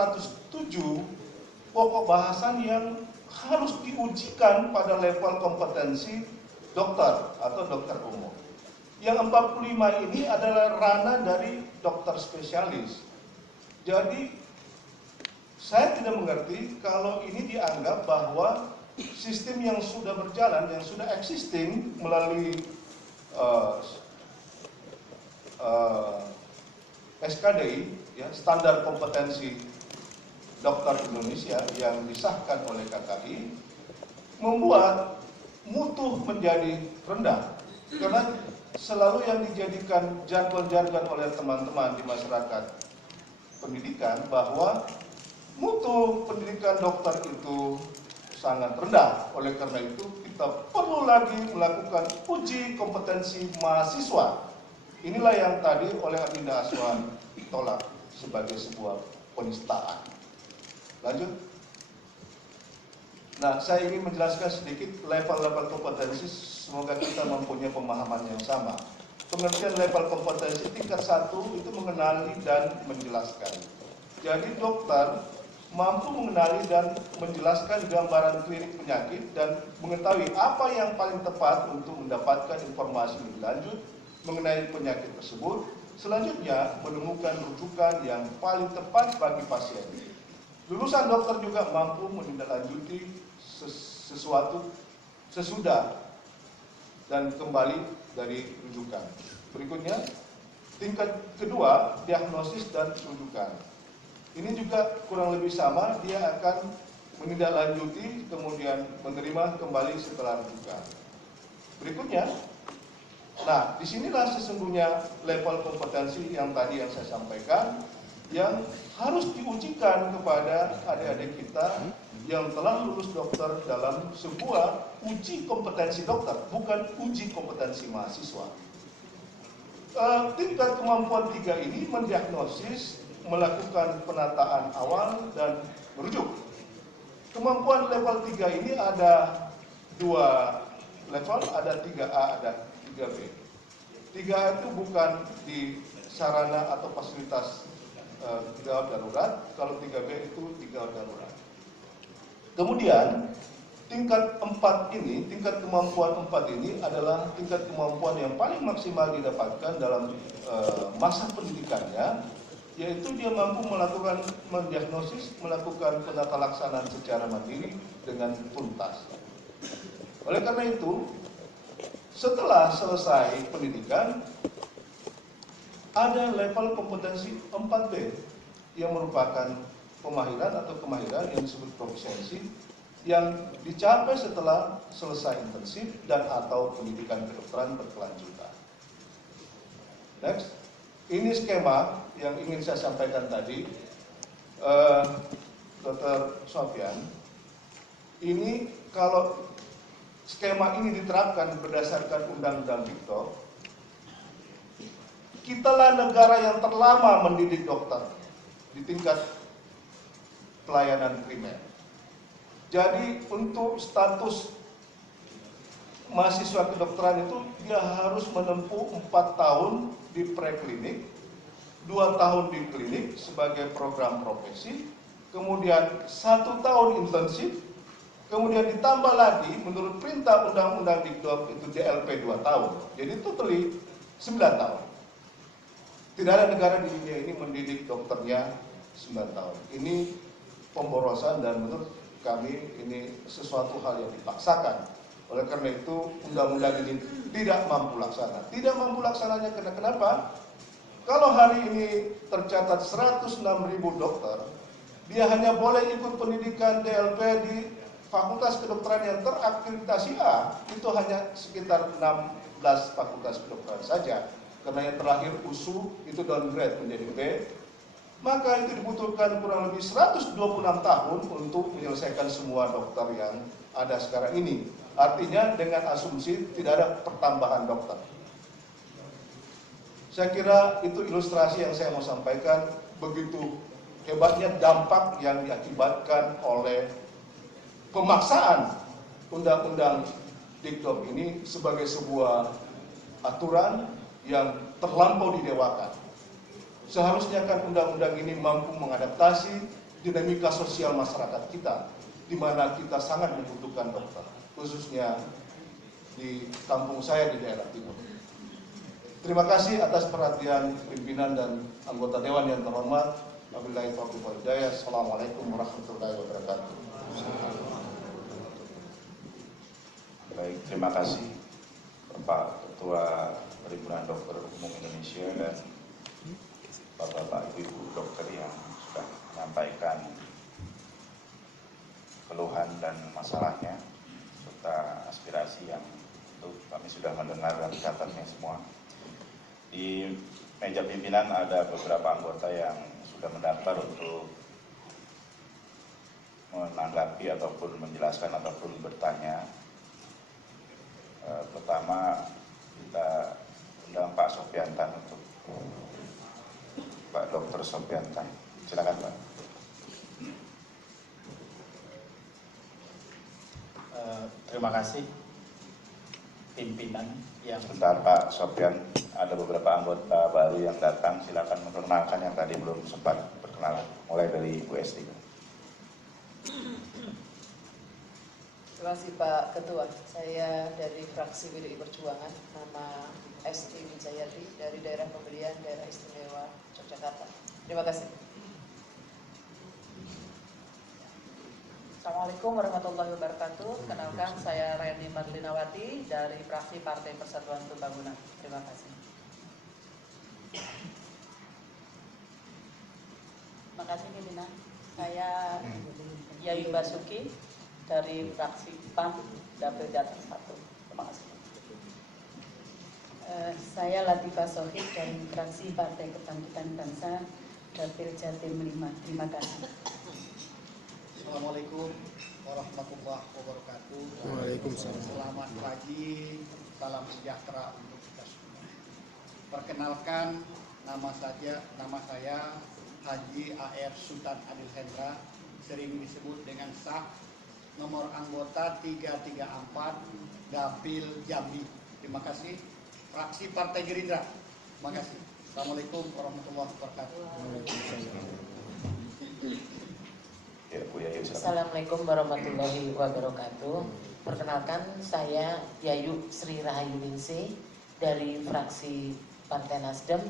107 pokok bahasan yang harus diujikan pada level kompetensi dokter atau dokter umum. Yang 45 ini adalah ranah dari dokter spesialis. Jadi saya tidak mengerti kalau ini dianggap bahwa sistem yang sudah berjalan, yang sudah existing melalui SKDI, ya, standar kompetensi dokter Indonesia yang disahkan oleh KKI, membuat mutu menjadi rendah. Karena selalu yang dijadikan jargon-jargon oleh teman-teman di masyarakat pendidikan bahwa mutu pendidikan dokter itu sangat rendah. Oleh karena itu kita perlu lagi melakukan uji kompetensi mahasiswa. Inilah yang tadi oleh Adinda Aswan ditolak sebagai sebuah penistaan. Lanjut. Nah, saya ingin menjelaskan sedikit level-level kompetensi, semoga kita mempunyai pemahaman yang sama. Pengertian level kompetensi tingkat 1 itu mengenali dan menjelaskan. Jadi dokter mampu mengenali dan menjelaskan gambaran klinik penyakit dan mengetahui apa yang paling tepat untuk mendapatkan informasi lebih lanjut mengenai penyakit tersebut. Selanjutnya, menemukan rujukan yang paling tepat bagi pasien. Lulusan dokter juga mampu menindaklanjuti sesuatu sesudah dan kembali dari rujukan. Berikutnya, tingkat kedua, diagnosis dan rujukan. Ini juga kurang lebih sama, dia akan menindaklanjuti kemudian menerima kembali setelah rujukan. Berikutnya, nah disinilah sesungguhnya level kompetensi yang tadi yang saya sampaikan, yang harus diujikan kepada adik-adik kita yang telah lulus dokter dalam sebuah uji kompetensi dokter, bukan uji kompetensi mahasiswa. Tingkat kemampuan 3 ini mendiagnosis, melakukan penataan awal dan merujuk. Kemampuan level 3 ini ada 2 level, ada 3A, ada 3B. 3A itu bukan di sarana atau fasilitas gawat darurat, kalau 3B itu di gawat darurat. Kemudian tingkat 4 ini, tingkat kemampuan 4 ini adalah tingkat kemampuan yang paling maksimal didapatkan dalam masa pendidikannya, yaitu dia mampu melakukan mendiagnosis, melakukan penata laksanaan secara mandiri dengan tuntas. Oleh karena itu, setelah selesai pendidikan, ada level kompetensi 4B yang merupakan pemahiran atau kemahiran yang disebut profesiensi yang dicapai setelah selesai intensif dan atau pendidikan kedokteran berkelanjutan. Next, ini skema yang ingin saya sampaikan tadi, Dr. Sofyan. Ini kalau skema ini diterapkan berdasarkan Undang-Undang Diktor, kitalah negara yang terlama mendidik dokter di tingkat pelayanan primer. Jadi untuk status mahasiswa kedokteran itu dia harus menempuh 4 tahun di preklinik, 2 tahun di klinik sebagai program profesi, kemudian 1 tahun intensif, kemudian ditambah lagi menurut perintah Undang-Undang Diktor itu DLP 2 tahun. Jadi totally 9 tahun. Tidak ada negara di dunia ini mendidik dokternya 9 tahun. Ini pemborosan dan menurut kami ini sesuatu hal yang dipaksakan. Oleh karena itu undang-undang ini tidak mampu laksana. Tidak mampu laksananya karena kenapa? Kalau hari ini tercatat 106.000 dokter, dia hanya boleh ikut pendidikan DLP di fakultas kedokteran yang terakreditasi A, itu hanya sekitar 16 fakultas kedokteran saja. Karena yang terakhir USU itu downgrade menjadi B, maka itu dibutuhkan kurang lebih 126 tahun untuk menyelesaikan semua dokter yang ada sekarang ini. Artinya dengan asumsi tidak ada pertambahan dokter. Saya kira itu ilustrasi yang saya mau sampaikan, begitu hebatnya dampak yang diakibatkan oleh pemaksaan Undang-Undang Diktor ini sebagai sebuah aturan yang terlampau didewakan. Seharusnya kan undang-undang ini mampu mengadaptasi dinamika sosial masyarakat kita, di mana kita sangat membutuhkan dokter, khususnya di kampung saya di daerah timur. Terima kasih atas perhatian pimpinan dan anggota Dewan yang terhormat. Wabillahi taufiq wal hidayah. Assalamualaikum warahmatullahi wabarakatuh. Baik, terima kasih Bapak Ketua Perhimpunan Dokter Umum Indonesia dan Bapak-bapak, Ibu dokter yang sudah menyampaikan keluhan dan masalahnya serta aspirasi yang kami sudah mendengar dan catatnya semua. Di meja pimpinan ada beberapa anggota yang sudah mendaftar untuk menanggapi ataupun menjelaskan ataupun bertanya. Pertama kita undang Pak Sopiantan untuk Pak Dr. Sopiantan. Silakan Pak. Terima kasih pimpinan yang Sebentar Pak Sopian, ada beberapa anggota baru yang datang. Silakan memperkenalkan yang tadi belum sempat berkenalan. Mulai dari Bu Esti. Terima kasih Pak Ketua. Saya dari fraksi PDI Perjuangan, nama Esti Wijayati dari daerah pemilihan daerah istimewa Yogyakarta. Terima kasih. Assalamualaikum warahmatullahi wabarakatuh. Kenalkan, saya Reni Marlinawati dari fraksi Partai Persatuan Pembangunan. Terima kasih. Terima kasih pimpinan. Saya Yayu Basuki dari fraksi PAN Dapil Jateng 1. Terima kasih. Saya Latifah Sohid dari fraksi Partai Kebangkitan Bangsa Dapil Jatim 5. Terima kasih. Assalamualaikum warahmatullahi wabarakatuh. Waalaikumsalam. Selamat pagi, salam sejahtera untuk kita semua. Perkenalkan, nama saya Haji A.R. Sultan Adil Hendra, sering disebut dengan SAK, nomor anggota 334 Dapil Jambi. Terima kasih. Fraksi Partai Gerindra. Terima kasih. Assalamualaikum warahmatullahi wabarakatuh. Ya, Bu Yayu, silakan. Assalamualaikum warahmatullahi wabarakatuh. Perkenalkan, saya Yayu Sri Rahayu Ningsih dari fraksi Partai Nasdem,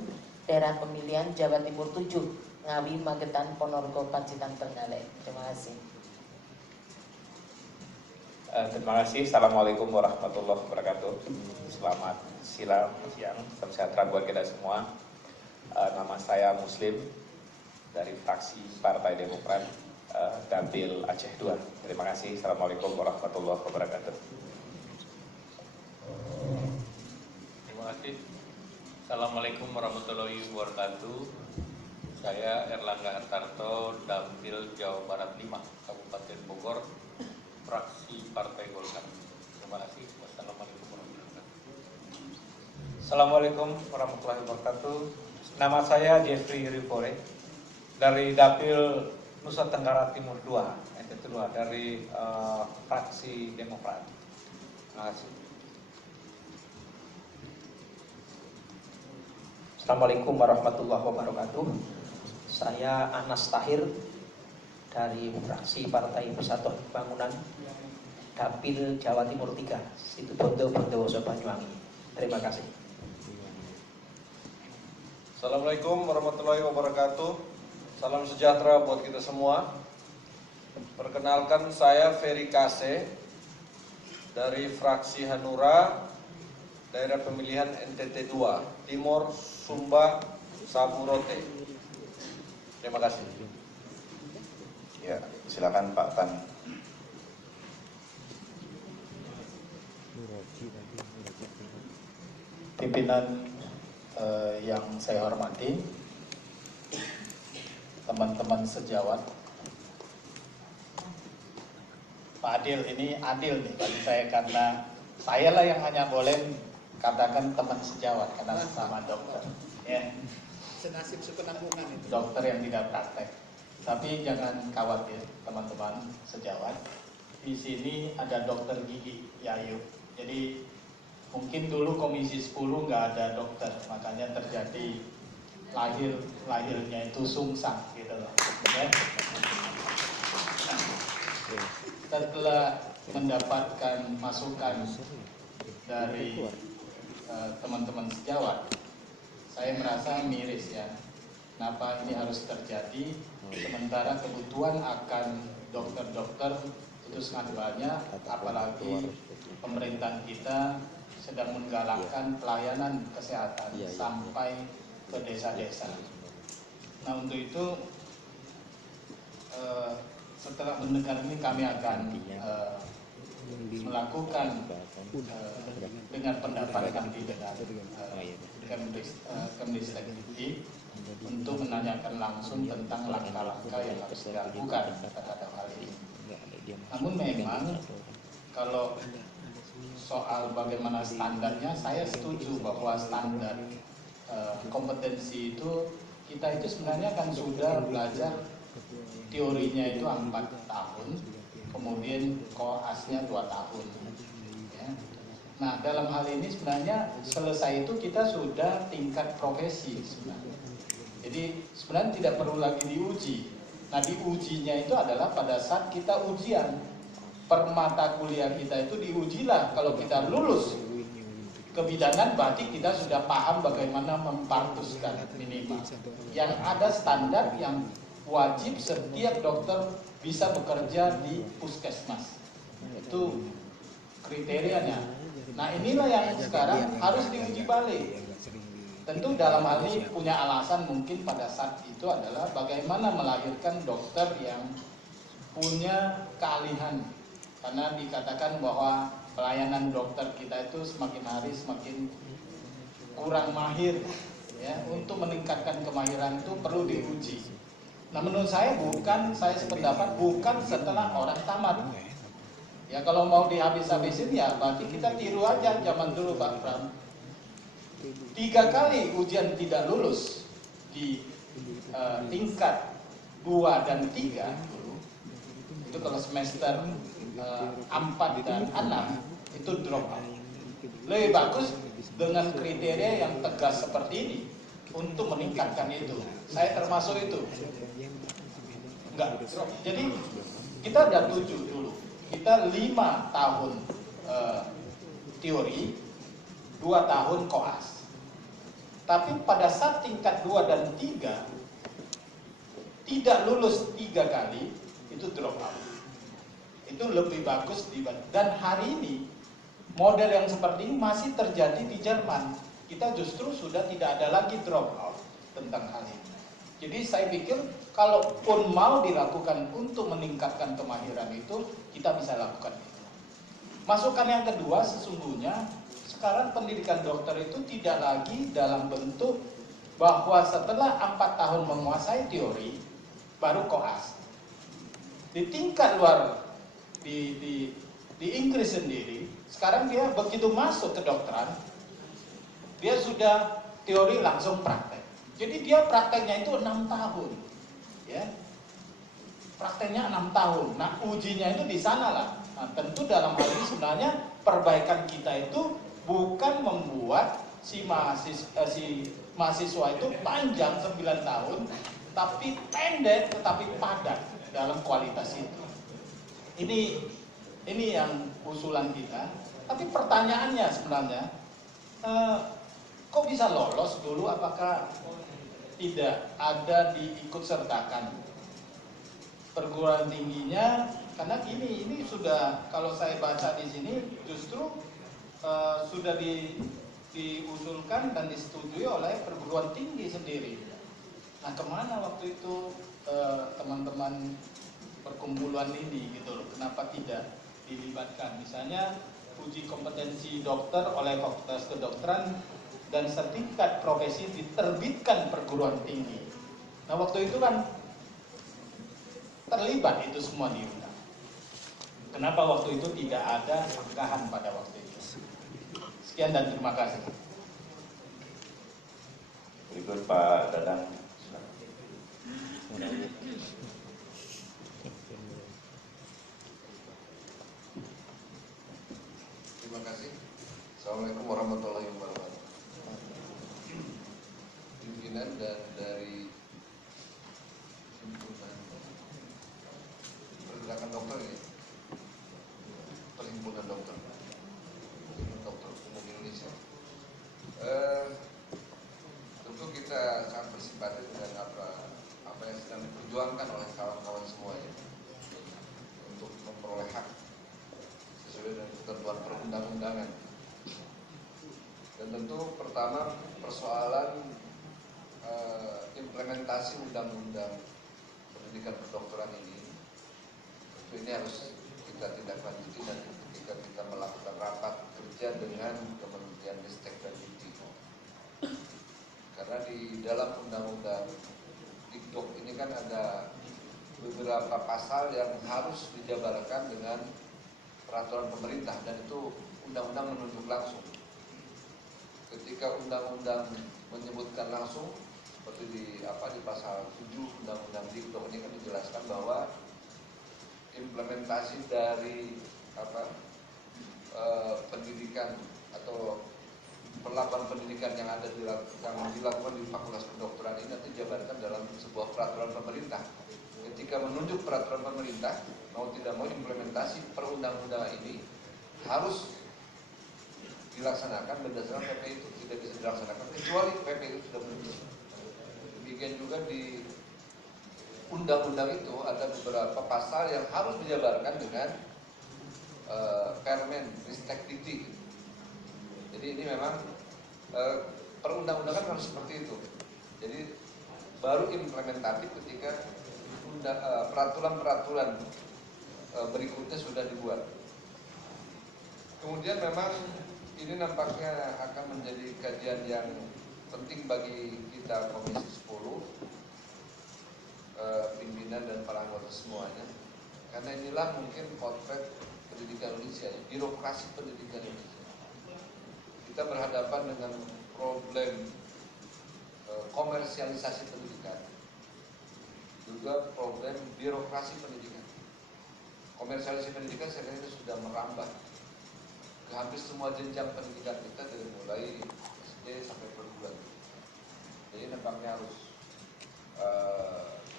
daerah pemilihan Jawa Timur 7, Ngawi, Magetan, Ponorogo, Pacitan, Trenggalek. Terima kasih. terima kasih. Assalamualaikum warahmatullahi wabarakatuh. Selamat siang, salam sejahtera buat kita semua. Nama saya Muslim dari fraksi Partai Demokrat Dapil Aceh 2. Terima kasih. Assalamualaikum warahmatullahi wabarakatuh. Terima kasih. Assalamualaikum warahmatullahi wabarakatuh. Saya Erlangga Hartarto, Dapil Jawa Barat 5, Kabupaten Bogor, fraksi Partai Golkar. Terima kasih. Wassalamualaikum warahmatullahi wabarakatuh. Assalamualaikum warahmatullahi wabarakatuh. Nama saya Jeffrey Rivore dari Dapil Nusa Tenggara Timur 2, NTT 2, dari fraksi Demokrat. Terima kasih. Assalamualaikum warahmatullahi wabarakatuh. Saya Anas Tahir dari fraksi Partai Persatuan Pembangunan Dapil Jawa Timur 3, Situbondo, Bondowoso, Banyuwangi. Terima kasih. Assalamualaikum warahmatullahi wabarakatuh. Salam sejahtera buat kita semua. Perkenalkan, saya Ferry Kase dari fraksi Hanura, daerah pemilihan NTT 2, Timur Sumba Saburote. Terima kasih. Ya, silakan Pak Tan. Pimpinan yang saya hormati, teman-teman sejawat, Pak Adil, ini adil nih bagi saya karena saya lah yang hanya boleh katakan teman sejawat karena sama dokter, ya. Senasib sepenanggungan itu. Dokter yang tidak praktek. Tapi jangan khawatir teman-teman sejawat. Di sini ada dokter gigi Yayu. Jadi mungkin dulu Komisi 10 nggak ada dokter, makanya terjadi lahirnya itu sungsang gitu loh. Ya. setelah mendapatkan masukan dari teman-teman sejawat, saya merasa miris ya. Kenapa ini harus terjadi sementara kebutuhan akan dokter-dokter itu sangat banyak, apalagi pemerintahan kita sedang menggalakkan pelayanan kesehatan sampai ke desa-desa. Nah, untuk itu setelah mendengar ini kami akan melakukan dengan pendapat kami dengan Kemdikbud untuk menanyakan langsung tentang langkah-langkah yang harus dilakukan terhadap hal ini. Namun memang kalau soal bagaimana standarnya, saya setuju bahwa standar kompetensi itu kita itu sebenarnya kan sudah belajar teorinya itu 4 tahun, kemudian koasnya 2 tahun. Ya. Nah, dalam hal ini sebenarnya selesai itu kita sudah tingkat profesi sebenarnya. Jadi sebenarnya tidak perlu lagi diuji. Nah, diujinya itu adalah pada saat kita ujian. Per mata kuliah kita itu diujilah. Kalau kita lulus kebidanan berarti kita sudah paham bagaimana mempartuskan minimal. Yang ada standar yang wajib setiap dokter bisa bekerja di puskesmas. Itu kriterianya. Nah, inilah yang sekarang harus diuji balik. Tentu dalam hal ini punya alasan mungkin pada saat itu adalah bagaimana melahirkan dokter yang punya keahlian. Karena dikatakan bahwa pelayanan dokter kita itu semakin hari semakin kurang mahir. Ya, untuk meningkatkan kemahiran itu perlu diuji. Nah, menurut saya saya sependapat bukan setelah orang tamat. Ya, kalau mau dihabis-habisin ya berarti kita tiru aja zaman dulu Pak Pram. 3 kali ujian tidak lulus di tingkat 2 dan 3 dulu. Itu kalau semester 4 dan 6 itu drop out. Lebih bagus dengan kriteria yang tegas seperti ini untuk meningkatkan itu. Saya termasuk itu. Enggak. Jadi kita ada 7 dulu. Kita 5 tahun teori, 2 tahun koas. Tapi pada saat tingkat 2 dan 3 tidak lulus 3 kali, itu drop out. Itu lebih bagus dan hari ini model yang seperti ini masih terjadi di Jerman. Kita justru sudah tidak ada lagi drop out tentang hal ini. Jadi saya pikir kalaupun mau dilakukan untuk meningkatkan kemahiran itu, kita bisa lakukan itu. Masukan yang kedua, sesungguhnya sekarang pendidikan dokter itu tidak lagi dalam bentuk bahwa setelah 4 tahun menguasai teori baru koas. Di tingkat luar di Inggris sendiri, sekarang dia begitu masuk ke kedokteran, dia sudah teori langsung praktek. Jadi dia prakteknya itu 6 tahun, ya, prakteknya 6 tahun. Nah, ujinya itu di sana lah. Nah, tentu dalam hal ini sebenarnya perbaikan kita itu bukan membuat si mahasiswa itu panjang 9 tahun, tapi pendek tetapi padat dalam kualitas itu. Ini yang usulan kita. Tapi pertanyaannya sebenarnya, kok bisa lolos dulu? Apakah tidak ada diikut sertakan perguruan tingginya? Karena ini sudah, kalau saya baca di sini justru sudah diusulkan dan disetujui oleh perguruan tinggi sendiri. Nah, kemana waktu itu teman-teman perkumpulan ini gitu loh? Kenapa tidak dilibatkan? Misalnya uji kompetensi dokter oleh Fakultas Kedokteran dan sertifikat profesi diterbitkan perguruan tinggi. Nah, waktu itu kan terlibat itu semua diundang. Kenapa waktu itu tidak ada sanggahan pada waktu itu? Sekian dan terima kasih. Berikut Pak Dadang. Terima kasih. Assalamualaikum warahmatullahi wabarakatuh. Pimpinan dan dari himpunan pergerakan dokter ini, oleh kawan-kawan semuanya untuk memperoleh hak sesuai dengan ketentuan perundang-undangan. Dan tentu pertama persoalan implementasi undang-undang pendidikan kedokteran ini, tentu ini harus kita tindak lanjuti dan ketika kita melakukan rapat kerja dengan Kementerian Ristek dan Dikti. Karena di dalam undang-undang Dikdok ini kan ada beberapa pasal yang harus dijabarkan dengan peraturan pemerintah dan itu undang-undang menunjuk langsung. Ketika undang-undang menyebutkan langsung seperti di pasal 7 undang-undang Dikdok ini kan dijelaskan bahwa implementasi dari pendidikan atau perlakuan pendidikan yang dilakukan di Fakultas Kedokteran ini nanti dijabarkan dalam sebuah peraturan pemerintah. Ketika menunjuk peraturan pemerintah, mau tidak mau implementasi perundang-undangan ini harus dilaksanakan berdasarkan PP itu, tidak bisa dilaksanakan kecuali PP itu sudah menunjuk. Demikian juga di undang-undang itu ada beberapa pasal yang harus dijabarkan dengan Permen Ristek Dikti. Jadi ini memang perundang-undangan harus seperti itu. Jadi baru implementatif ketika peraturan-peraturan berikutnya sudah dibuat. Kemudian memang ini nampaknya akan menjadi kajian yang penting bagi kita Komisi 10, pimpinan dan para anggota semuanya. Karena inilah mungkin potret pendidikan Indonesia, birokrasi pendidikan Indonesia. Kita berhadapan dengan problem komersialisasi pendidikan, juga problem birokrasi pendidikan. Komersialisasi pendidikan saya kira sudah merambah ke hampir semua jenjang pendidikan kita dari mulai SD sampai perguruan. Jadi nampaknya harus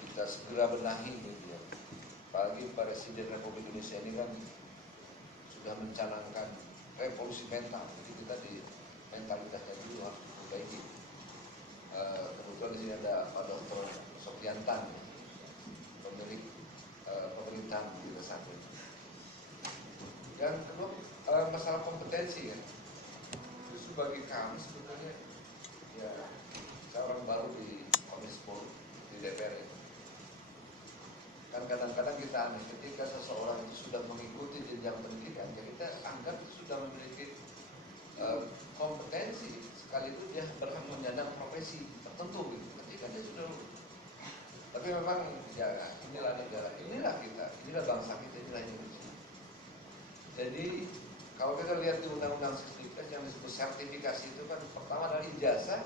kita segera benahi gitu ya. Apalagi Presiden Republik Indonesia ini kan sudah mencanangkan revolusi mental. Jadi kita di mentalitasnya dulu harus diperbaiki. Kebetulan di sini ada Pak Dr. Sofiantan, pemilik pemerintahan di satu. Yang kedua masalah kompetensi ya. Justru bagi kami sebetulnya ya saya orang baru di Komisi 10 di DPR itu. Kan kadang-kadang kita aneh ketika seseorang itu sudah mengikuti jenjang pendidikan, ya kita anggap itu sudah memiliki kompetensi sekaligus dia berhak menyandang profesi tertentu gitu. Ketika dia sudah lulus. Tapi memang ya inilah negara, inilah kita, inilah bangsa kita, inilah Indonesia. Jadi kalau kita lihat di Undang-Undang Sertifikat yang disebut sertifikasi itu kan pertama adalah ijazah,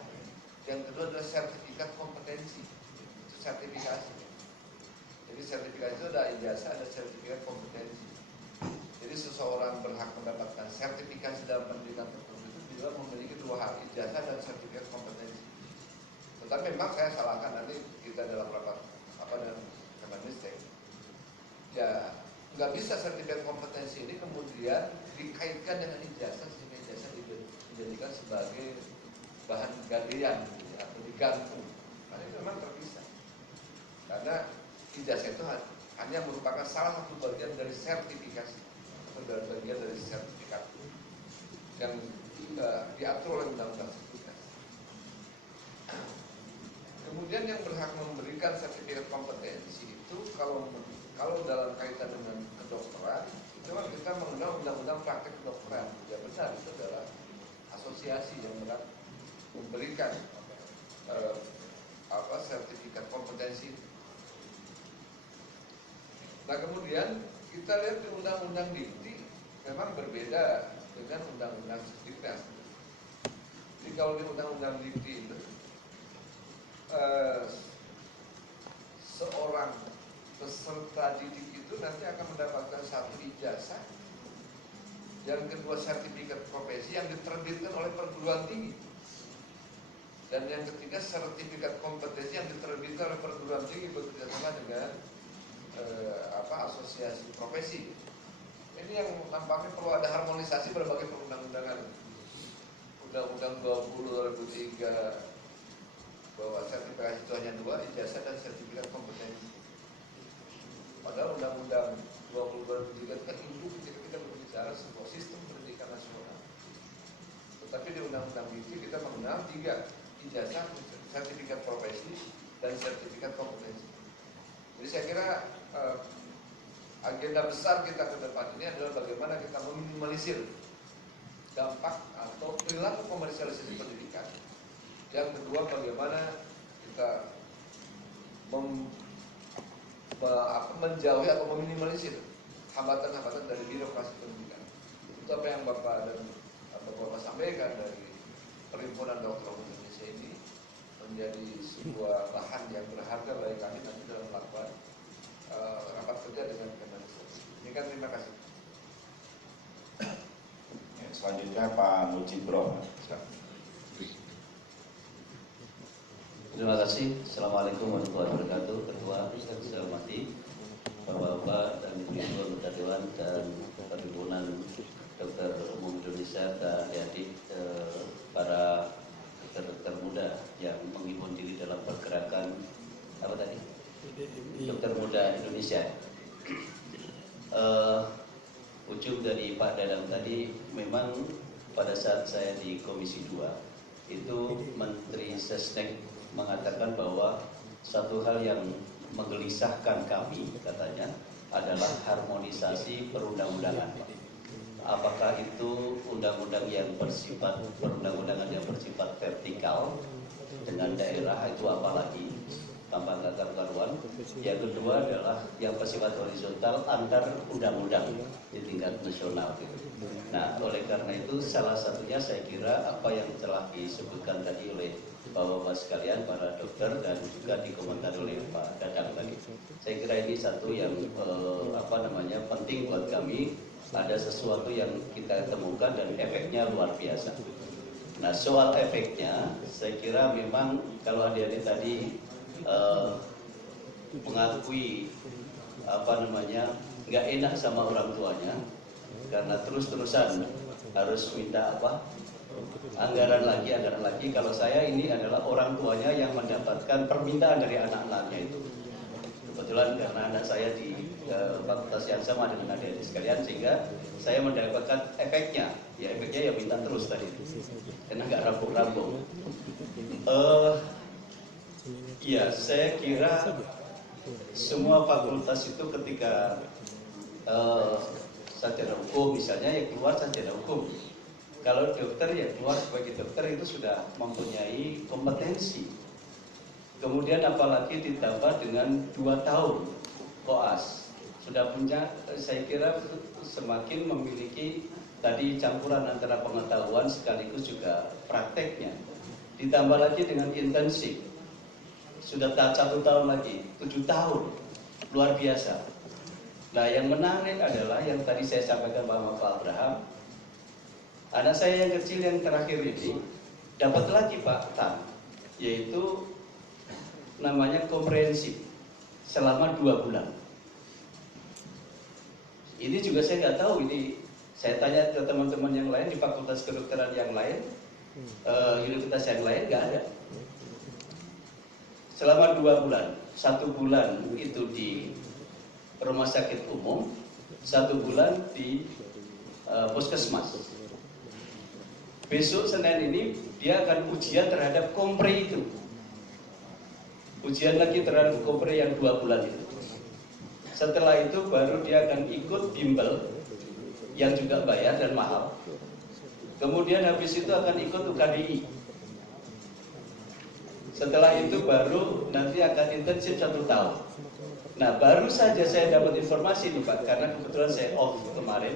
yang kedua adalah sertifikat kompetensi. Itu sertifikasi. Jadi sertifikasi itu ada ijazah, ada sertifikat kompetensi. Jadi seseorang berhak mendapatkan sertifikasi dalam pendidikan tertentu itu bila memiliki dua hal, ijazah dan sertifikat kompetensi. Tetapi memang saya salahkan nanti kita dalam rapat dengan Kemenristek. Ya nggak bisa sertifikat kompetensi ini kemudian dikaitkan dengan ijazah sehingga ijazah dijadikan sebagai bahan galian atau digantung. Nah itu memang terpisah. Karena ijazah itu hanya merupakan salah satu bagian dari sertifikasi atau bagian dari sertifikat yang diatur oleh Undang-Undang Sertifikasi. Kemudian yang berhak memberikan sertifikat kompetensi itu kalau dalam kaitan dengan kedokteran itu kan kita mengenal Undang-Undang Praktek Kedokteran. Ya benar itu adalah asosiasi yang berhak memberikan sertifikat kompetensi. Nah kemudian kita lihat di Undang-Undang Dikti memang berbeda dengan Undang-Undang Sertifikat. Jadi kalau di Undang-Undang Dikti itu seorang peserta didik itu nanti akan mendapatkan satu ijazah, yang kedua sertifikat profesi yang diterbitkan oleh perguruan tinggi, dan yang ketiga sertifikat kompetensi yang diterbitkan oleh perguruan tinggi bekerjasama dengan asosiasi profesi. Ini yang nampaknya perlu ada harmonisasi berbagai perundang-undangan. Undang-Undang 20 2003 bahwa sertifikasi itu hanya dua, ijazah dan sertifikat kompetensi. Padahal Undang-Undang 2023 itu kan induk ketika kita berbicara sebuah sistem pendidikan nasional. Tetapi di Undang-Undang itu kita mengenal 3 ijazah, sertifikat profesi, dan sertifikat kompetensi. Jadi saya kira agenda besar kita ke depan ini adalah bagaimana kita meminimalisir dampak atau perilaku komersialisasi pendidikan. Yang kedua, bagaimana kita menjauhi atau meminimalisir hambatan-hambatan dari birokrasi pendidikan. Itu apa yang Bapak dan Bapak sampaikan dari Perhimpunan Dokter Umum Indonesia ini menjadi sebuah bahan yang berharga bagi kami nanti dalam melakukan rapat kerja dengan Kementerian. Demikian, terima kasih. Selanjutnya Pak Mujibro. Terima kasih. Assalamualaikum warahmatullahi wabarakatuh. Ketua yang saya hormati, Bapak-bapak dan Ibu-ibu anggota Dewan dan Perhimpunan Dokter Umum Indonesia dan adik-adik para dokter muda yang menghimpun diri dalam pergerakan apa tadi? Dokter Muda Indonesia. Ujung dari Pak Dadang tadi, memang pada saat saya di Komisi 2 itu Menteri Sesnek mengatakan bahwa satu hal yang menggelisahkan kami katanya adalah harmonisasi perundang-undangan. Apakah itu undang-undang yang bersifat perundang-undangan yang bersifat vertikal dengan daerah, itu apalagi tanpa karuan. Yang kedua adalah yang bersifat horizontal antar undang-undang di tingkat nasional. Nah, oleh karena itu salah satunya saya kira apa yang telah disebutkan tadi oleh Bapak-bapak sekalian, para dokter, dan juga dikomentari oleh Pak Dadang tadi. Saya kira ini satu yang penting buat kami. Ada sesuatu yang kita temukan dan efeknya luar biasa. Nah, soal efeknya, saya kira memang kalau adik-adik tadi mengakui nggak enak sama orang tuanya karena terus-terusan harus minta anggaran lagi. Kalau saya ini adalah orang tuanya yang mendapatkan permintaan dari anak-anaknya itu. Kebetulan karena anak saya di fakultas yang sama dengan adik-adik sekalian, sehingga saya mendapatkan efeknya ya minta terus tadi karena nggak rampung-rampung. Ya, saya kira semua fakultas itu ketika sarjana hukum misalnya ya keluar sarjana hukum. Kalau dokter ya keluar sebagai dokter itu sudah mempunyai kompetensi. Kemudian apalagi ditambah dengan 2 tahun koas, sudah punya, saya kira semakin memiliki tadi campuran antara pengetahuan sekaligus juga prakteknya. Ditambah lagi dengan intensif, sudah 1 tahun lagi, 7 tahun, luar biasa. Nah, yang menarik adalah yang tadi saya sampaikan Pak Abraham, anak saya yang kecil yang terakhir ini dapat lagi Pak Tan, yaitu namanya komprehensif selama 2 bulan. Ini juga saya nggak tahu, ini saya tanya ke teman-teman yang lain di fakultas kedokteran yang lain, universitas yang lain nggak ada. Selama 2 bulan, 1 bulan itu di rumah sakit umum, 1 bulan di puskesmas. Besok Senin ini dia akan ujian terhadap kompre itu. Ujian lagi terhadap kompre yang 2 bulan itu. Setelah itu baru dia akan ikut bimbel yang juga bayar dan mahal. Kemudian habis itu akan ikut UKDI. Setelah itu baru nanti akan intensif 1 tahun. Nah, baru saja saya dapat informasi nih Pak, karena kebetulan saya off kemarin.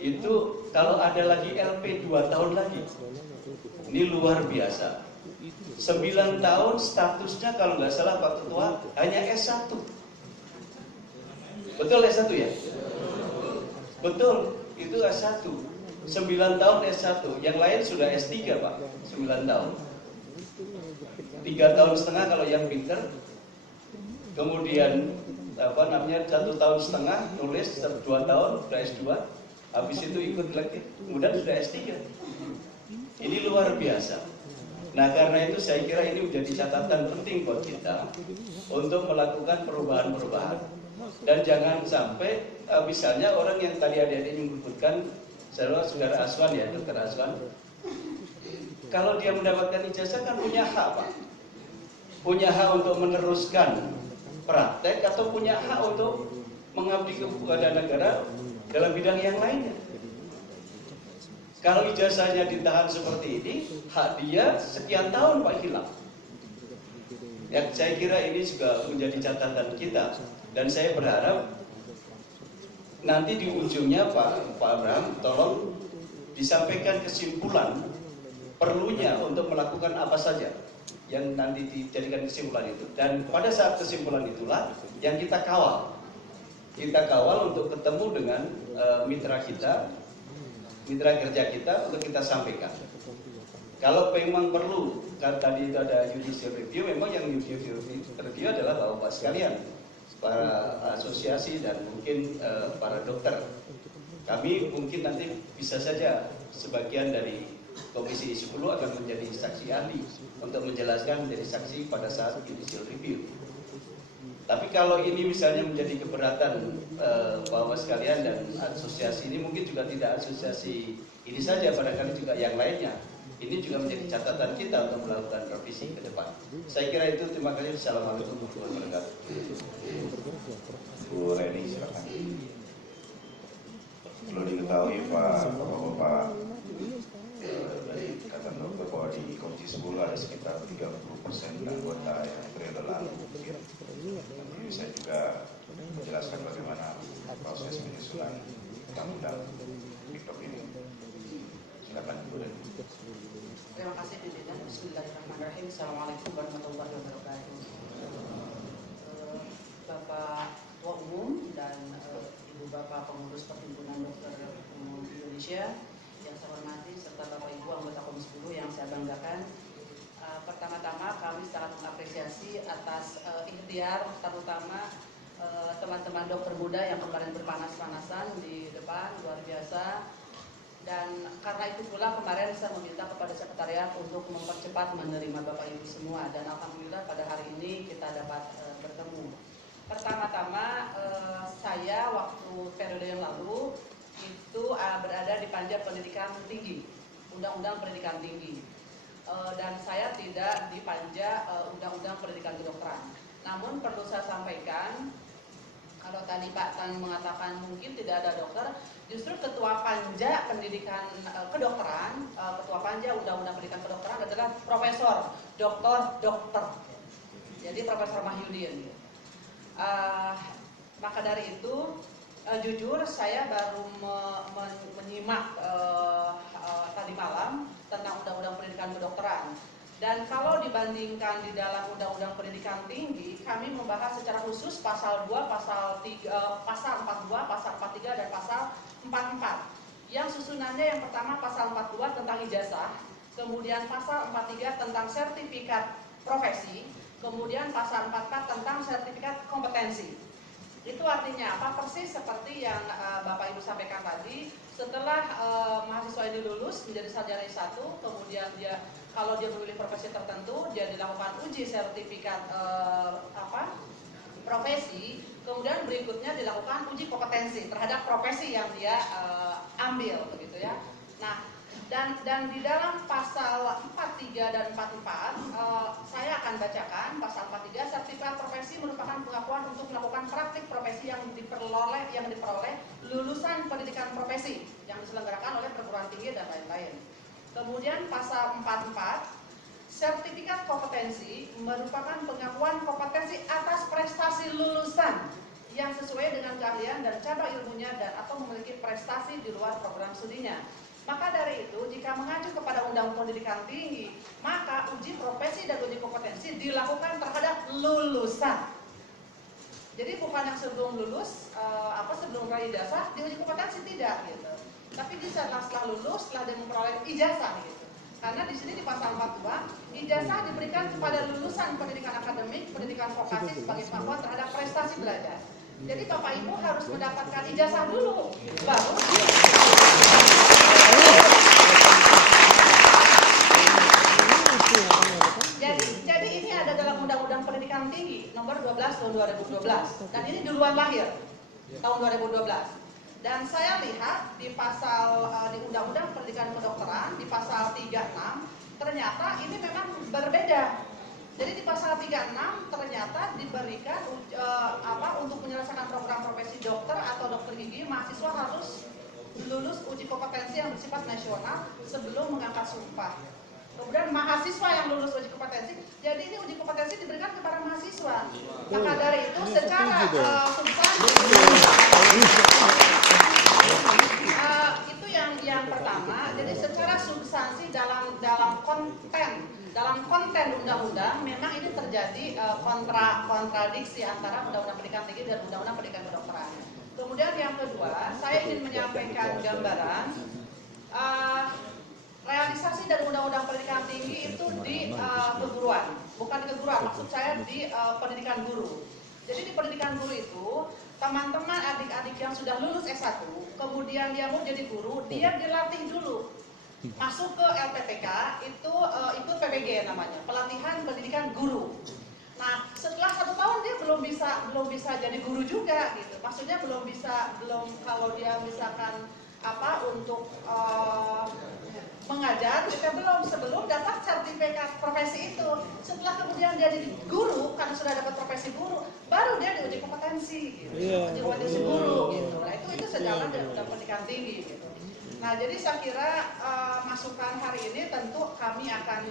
Itu kalau ada lagi LP 2 tahun lagi. Ini luar biasa. 9 tahun statusnya kalau nggak salah Pak Ketua hanya S1. Betul S1 ya? Betul, itu S1. 9 tahun S1, yang lain sudah S3 Pak, 9 tahun. 3 tahun setengah kalau yang pinter. Kemudian 1 tahun setengah nulis, 2 tahun sudah S2. Habis itu ikut lagi, kemudian sudah S3. Ini luar biasa. Nah, karena itu saya kira ini menjadi catatan penting buat kita untuk melakukan perubahan-perubahan. Dan jangan sampai misalnya orang yang tadi adik-adik menyebutkan, saudara Aswan ya, Dr. Aswan, kalau dia mendapatkan ijazah kan punya hak Pak, punya hak untuk meneruskan praktek atau punya hak untuk mengabdi kepada negara dalam bidang yang lainnya. Kalau ijazahnya ditahan seperti ini, hak dia sekian tahun Pak hilang. Ya, saya kira ini juga menjadi catatan kita, dan saya berharap nanti di ujungnya Pak Abraham tolong disampaikan kesimpulan perlunya untuk melakukan apa saja yang nanti dijadikan kesimpulan itu, dan pada saat kesimpulan itulah yang kita kawal untuk ketemu dengan mitra kita, mitra kerja kita, untuk kita sampaikan. Kalau memang perlu, kan tadi itu ada judicial review, memang yang judicial review adalah Bapak sekalian, para asosiasi dan mungkin para dokter. Kami mungkin nanti bisa saja sebagian dari Komisi 10 akan menjadi saksi ahli untuk menjelaskan menjadi saksi pada saat judicial review. Tapi kalau ini misalnya menjadi keberatan Bapak sekalian dan asosiasi ini, mungkin juga tidak asosiasi ini saja, barangkali juga yang lainnya. Ini juga menjadi catatan kita untuk melakukan revisi ke depan. Saya kira itu, terima kasih. Assalamualaikum warahmatullahi wabarakatuh. Bu Reni, silakan. Perlu diketahui Bapak dari Ikatan Dokter bahwa di Komisi 10 ada sekitar 30% anggota yang periode lalu. Nanti saya juga menjelaskan bagaimana proses penyusunan undang-undang TikTok ini. Silakan Bu Reni. Terima kasih pimpinan. Bismillahirrahmanirrahim. Assalamualaikum warahmatullahi wabarakatuh. Bapak Ketua Umum dan Ibu Bapak Pengurus Perhimpunan Dokter Umum Indonesia yang saya hormati, serta Bapak Ibu anggota Komisi 10 yang saya banggakan. Pertama-tama kami sangat mengapresiasi atas ikhtiar, terutama teman-teman dokter muda yang kemarin berpanas-panasan di depan, luar biasa. Dan karena itu pula kemarin saya meminta kepada sekretariat untuk mempercepat menerima Bapak Ibu semua, dan alhamdulillah pada hari ini kita dapat bertemu. Pertama-tama saya waktu periode yang lalu itu berada di panja pendidikan tinggi, undang-undang pendidikan tinggi, dan saya tidak di panja undang-undang pendidikan kedokteran. Namun perlu saya sampaikan, kalau tadi Pak Tan mengatakan mungkin tidak ada dokter, justru Ketua Panja Pendidikan Kedokteran, Ketua Panja Undang-Undang Pendidikan Kedokteran adalah Profesor Dokter. Jadi Profesor Mahyudin. Maka dari itu, jujur saya baru menyimak tadi malam tentang Undang-Undang Pendidikan Kedokteran. Dan kalau dibandingkan di dalam Undang-Undang Pendidikan Tinggi, kami membahas secara khusus pasal 2, pasal 3, pasal 42, pasal 43, dan pasal 44. Yang susunannya yang pertama pasal 42 tentang ijazah, kemudian pasal 43 tentang sertifikat profesi, kemudian pasal 44 tentang sertifikat kompetensi. Itu artinya apa? Persis seperti yang Bapak Ibu sampaikan tadi, setelah mahasiswa ini lulus menjadi sarjana S1, kemudian dia kalau dia memilih profesi tertentu, dia dilakukan uji sertifikat profesi, kemudian berikutnya dilakukan uji kompetensi terhadap profesi yang dia ambil, begitu ya. Nah, dan di dalam pasal 43 dan 44, saya akan bacakan pasal 43, sertifikat profesi merupakan pengakuan untuk melakukan praktik profesi yang diperoleh lulusan pendidikan profesi yang diselenggarakan oleh perguruan tinggi dan lain-lain. Kemudian pasal 44, sertifikat kompetensi merupakan pengakuan kompetensi atas prestasi lulusan yang sesuai dengan keahlian dan cabang ilmunya dan atau memiliki prestasi di luar program studinya. Maka dari itu, jika mengacu kepada Undang-Undang Pendidikan Tinggi, maka uji profesi dan uji kompetensi dilakukan terhadap lulusan. Jadi bukan yang sebelum lulus, sebelum meraih ijazah, diuji kompetensi tidak, gitu. Tapi bisa setelah lulus, setelah dia memperoleh ijazah, gitu. Karena di sini di pasal 42, ijazah diberikan kepada lulusan pendidikan akademik, pendidikan vokasi sebagai pengakuan terhadap prestasi belajar. Jadi Bapak Ibu harus mendapatkan ijazah dulu, baru. Jadi ini ada dalam Undang-Undang Pendidikan Tinggi nomor nomor 12 tahun 2012 dan ini duluan lahir tahun 2012. Dan saya lihat di pasal di Undang-Undang Pendidikan Kedokteran di pasal 36 ternyata ini memang berbeda. Jadi di pasal 36 ternyata diberikan untuk menyelesaikan program profesi dokter atau dokter gigi mahasiswa harus lulus uji kompetensi yang bersifat nasional sebelum mengangkat sumpah. Kemudian mahasiswa yang lulus uji kompetensi, jadi ini uji kompetensi diberikan kepada mahasiswa. Maka dari itu secara substansi itu yang pertama. Jadi secara substansi dalam konten undang-undang memang ini terjadi kontradiksi antara Undang-Undang Pendidikan Tinggi dan Undang-Undang Pendidikan Kedokteran. Kemudian yang kedua, saya ingin menyampaikan gambaran realisasi dari Undang-Undang Pendidikan Tinggi itu di keguruan, bukan di keguruan, maksud saya di pendidikan guru. Jadi di pendidikan guru itu teman-teman adik-adik yang sudah lulus S1, kemudian dia mau jadi guru, dia dilatih dulu. Masuk ke LPPK itu ikut PPG namanya, pelatihan pendidikan guru. Nah, setelah 1 tahun dia belum bisa jadi guru juga gitu. Maksudnya belum kalau dia misalkan untuk mengajar, sebelum dapat sertifikat profesi itu. Setelah kemudian dia jadi guru, karena sudah dapat profesi guru, baru dia diuji kompetensi gitu. Uji kompetensi guru gitu. Nah, itu sejalan dengan pendidikan tinggi gitu. Nah, jadi saya kira masukan hari ini tentu kami akan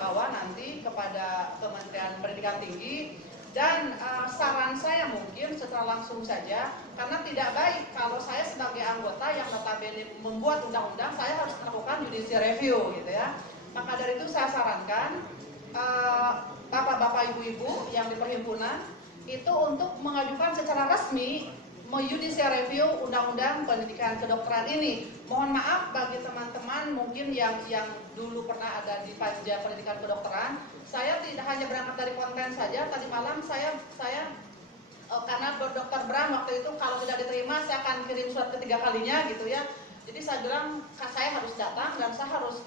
bawa nanti kepada Kementerian Pendidikan Tinggi dan saran saya mungkin secara langsung saja, karena tidak baik kalau saya sebagai anggota yang notabene membuat undang-undang, saya harus melakukan judicial review gitu ya. Maka dari itu saya sarankan bapak-bapak ibu-ibu yang di perhimpunan itu untuk mengajukan secara resmi judicial review Undang-Undang Pendidikan Kedokteran ini. Mohon maaf bagi teman-teman mungkin yang dulu pernah ada di panja pendidikan kedokteran. Saya tidak hanya berangkat dari konten saja. Tadi malam saya karena Dr. Bram waktu itu kalau tidak diterima saya akan kirim surat ketiga kalinya gitu ya. Jadi saya bilang saya harus datang dan saya harus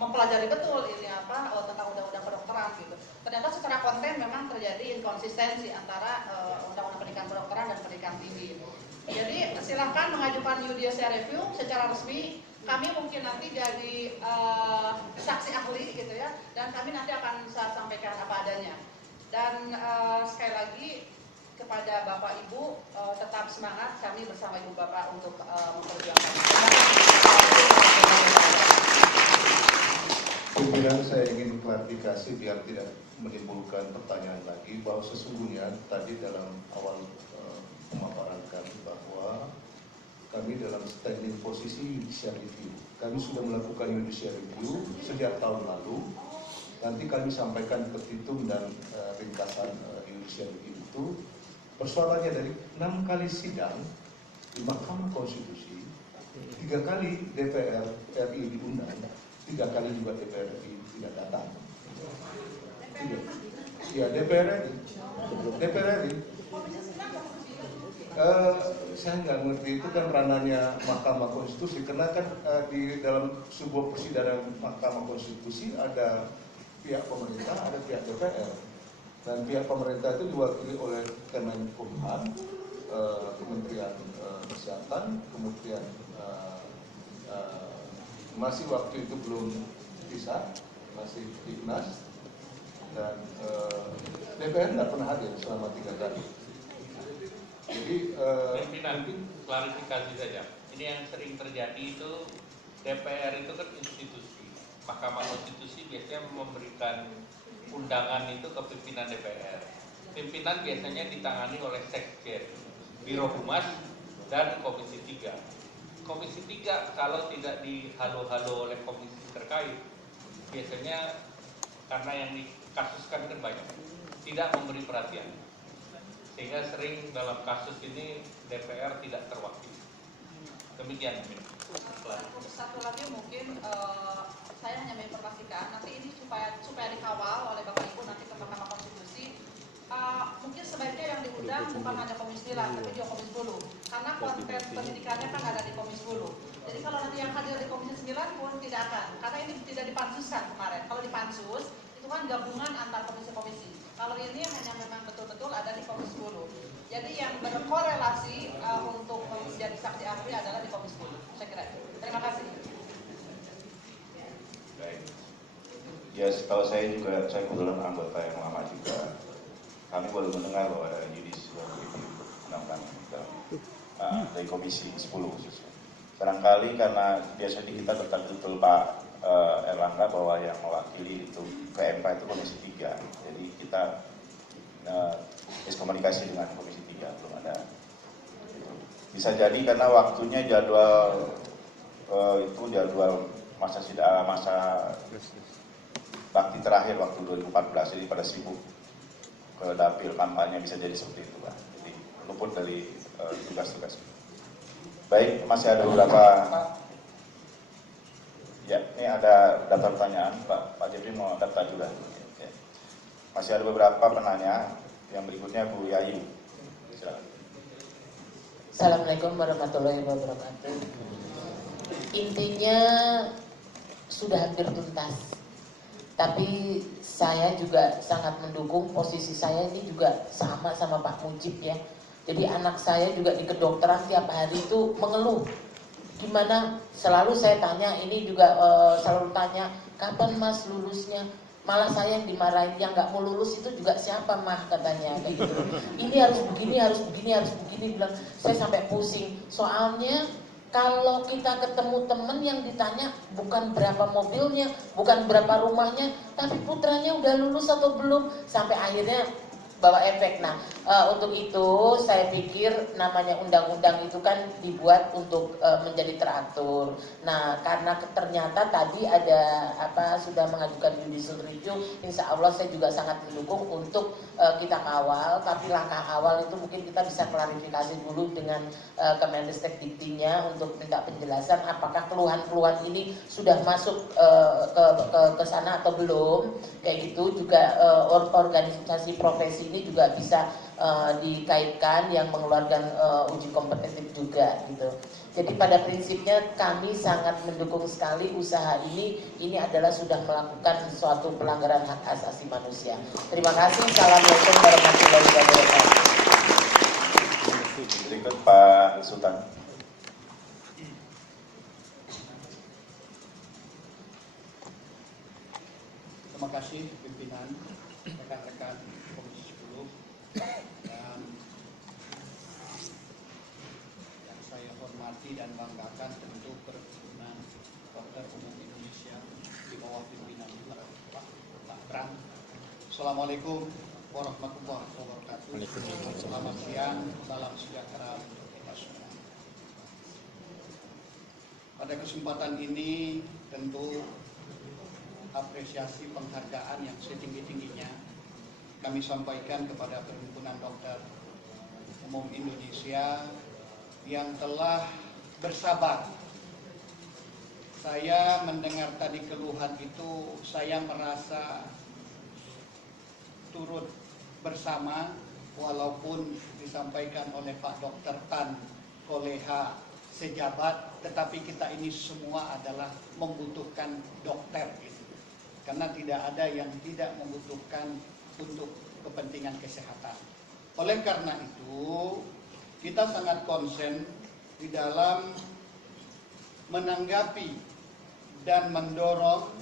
mempelajari betul ini tentang undang-undang kedokteran gitu. Ternyata secara konten memang terjadi inkonsistensi antara undang-undang pendidikan kedokteran dan pendidikan tinggi. Jadi silahkan mengajukan judicial review secara resmi. Kami mungkin nanti jadi saksi ahli gitu ya, dan kami nanti akan saya sampaikan apa adanya. Dan sekali lagi kepada Bapak Ibu tetap semangat, kami bersama Ibu Bapak untuk memperjuangkan. Pimpinan, saya ingin klarifikasi biar tidak menimbulkan pertanyaan lagi bahwa sesungguhnya tadi dalam awal pemaparan kami bahwa kami dalam standing posisi judicial review. Kami sudah melakukan judicial review sejak tahun lalu. Nanti kami sampaikan petitum dan ringkasan judicial review itu. Persoalannya dari 6 kali sidang di Mahkamah Konstitusi, 3 kali DPR RI diundang, 3 kali juga DPR RI tidak datang. Iya, DPR RI. Saya nggak ngerti, itu kan ranahnya Mahkamah Konstitusi, karena kan di dalam sebuah persidangan Mahkamah Konstitusi ada pihak pemerintah, ada pihak DPR. Dan pihak pemerintah itu diwakili oleh Kemenkumham, Kementerian Kesehatan, kemudian masih waktu itu belum bisa, masih Dignas, dan DPR nggak pernah hadir selama 3 kali. Jadi pimpinan klarifikasi saja. Ini yang sering terjadi itu DPR itu kan institusi. Mahkamah Konstitusi biasanya memberikan undangan itu ke pimpinan DPR. Pimpinan biasanya ditangani oleh Sekjen, Biro Humas, dan Komisi 3. Komisi 3 kalau tidak dihalo-halo oleh komisi terkait, biasanya karena yang dikasuskan kan banyak, tidak memberi perhatian. Sehingga sering dalam kasus ini DPR tidak terwakili. Demikian. Satu lagi mungkin saya hanya menginformasikan nanti ini supaya dikawal oleh Bapak Ibu nanti ke Mahkamah Konstitusi. Mungkin sebaiknya yang diundang bukan hanya Komisi 9 tapi juga Komisi 10 karena konten pendidikannya kan ada di Komisi 10. Jadi kalau nanti yang hadir di Komisi 9 pun tidak akan, karena ini tidak dipansuskan kemarin. Kalau dipansus itu kan gabungan antar komisi-komisi. Kalau ini hanya memang betul-betul ada di Komisi 10. Jadi yang berkorelasi untuk menjadi saksi ahli adalah di Komisi 10. Saya kira. Terima kasih. Baik. Ya, kalau saya kebetulan anggota yang lama juga. Kami baru mendengar bahwa ada judicial review undang-undang dari Komisi 10 khususnya. Barangkali karena biasanya kita betul Pak Erlangga bahwa yang mewakili itu PMK itu Komisi 3. Jadi kita miskomunikasi dengan Komisi 3 belum ada. Bisa jadi karena waktunya jadwal itu jadwal masa bakti terakhir waktu 2014, jadi pada sibuk ke dapil kampanye, bisa jadi seperti itu Pak. Jadi luput dari tugas-tugas. Baik, masih ada beberapa. Ya, ini ada daftar pertanyaan, Pak Jeffrey mau daftar juga. Oke. Masih ada beberapa penanya. Yang berikutnya Bu Yayu. Silakan. Assalamualaikum warahmatullahi wabarakatuh. Intinya sudah hampir tuntas. Tapi saya juga sangat mendukung, posisi saya ini juga sama Pak Mujib ya. Jadi anak saya juga di kedokteran tiap hari itu mengeluh. Gimana? Selalu saya tanya, ini juga selalu tanya, kapan Mas lulusnya? Malah saya yang dimarahin, yang nggak mau lulus itu juga siapa mah katanya kayak gitu. Ini harus begini, harus begini, harus begini. Bilang saya sampai pusing. Soalnya kalau kita ketemu temen yang ditanya bukan berapa mobilnya, bukan berapa rumahnya, tapi putranya udah lulus atau belum, sampai akhirnya bawa efek. Nah, untuk itu saya pikir namanya undang-undang itu kan dibuat untuk menjadi teratur. Nah, karena ternyata tadi ada sudah mengajukan judicial review, insya Allah saya juga sangat mendukung untuk kita kawal. Tapi langkah awal itu mungkin kita bisa klarifikasi dulu dengan Kemendestek Diktinya untuk minta penjelasan apakah keluhan-keluhan ini sudah masuk ke sana atau belum. Kayak gitu juga organisasi profesi ini juga bisa dikaitkan yang mengeluarkan uji kompetentif juga gitu. Jadi pada prinsipnya kami sangat mendukung sekali usaha ini adalah sudah melakukan suatu pelanggaran hak asasi manusia. Terima kasih. Assalamualaikum warahmatullahi wabarakatuh. Berikut Pak Sultan. Terima kasih pimpinan, rekan-rekan Komisi 10 dan yang saya hormati dan banggakan tentu Perhimpunan Dokter Umum Indonesia di bawah pimpinan Pak Bram. Assalamualaikum warahmatullahi wabarakatuh. Selamat siang, salam sejahtera untuk kita semua. Pada kesempatan ini tentu apresiasi penghargaan yang setinggi-tingginya kami sampaikan kepada Perhimpunan Dokter Umum Indonesia yang telah bersabar. Saya mendengar tadi keluhan itu, saya merasa turut bersama walaupun disampaikan oleh Pak Dr. Tan Koleha sejabat, tetapi kita ini semua adalah membutuhkan dokter gitu. Karena tidak ada yang tidak membutuhkan untuk kepentingan kesehatan. Oleh karena itu, kita sangat konsen di dalam menanggapi dan mendorong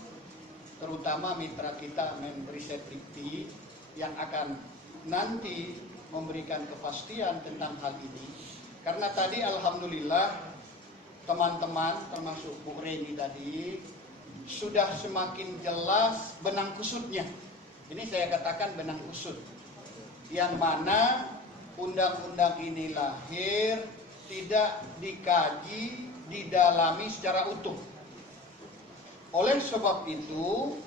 terutama mitra kita Mendriset Dikti yang akan nanti memberikan kepastian tentang hal ini. Karena tadi alhamdulillah teman-teman termasuk Bu Reni tadi sudah semakin jelas benang kusutnya. Ini saya katakan benang kusut. Yang mana undang-undang ini lahir tidak dikaji, didalami secara utuh. Oleh sebab itu,